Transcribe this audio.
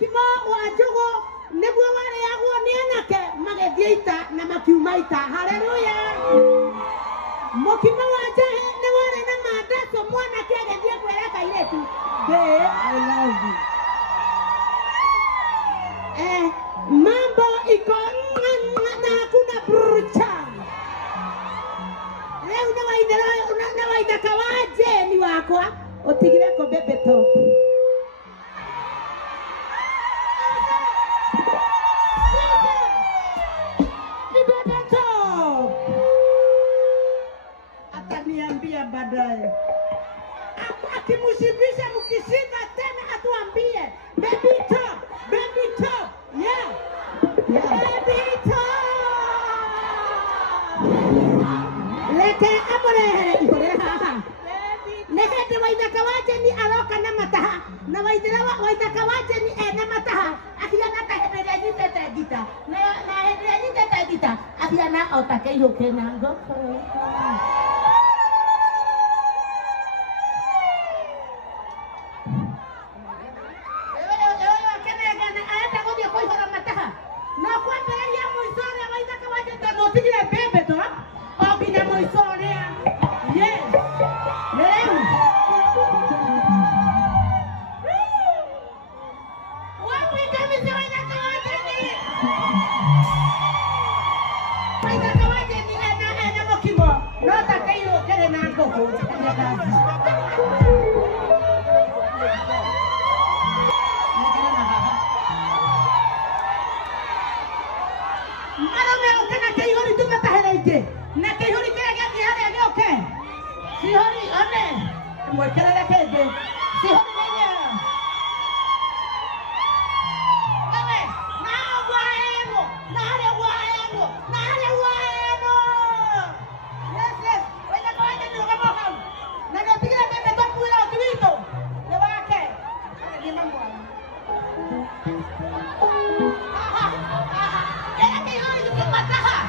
mukimo wa njugu niguo warĩagwo nĩ anake magĩthiĩ ita na makiuma ita. Haleluya. Mukimo wa njahi nĩ warĩ na mandaco mwanake agĩthiĩ kwĩra kairĩtu babe, I love you. Mambo iko na kuna brucha. Leo na waithaka wa Jeni wakwa utigire ko bebe top. Ni bebe top. Ataniambia baadaye. Akimushibisha mkishinda tena atuambie baby top, baby top. Yeah. Baby top. Leke amurehere igore haha. Nehete waithaka wa Jeni aroka na mataha. Na waithaka wa Jeni ena mataha. Akiana ta hebere nyitete gita. Na hebere nyitete gita. Akiana otake ihoke na ngoko. Mataha.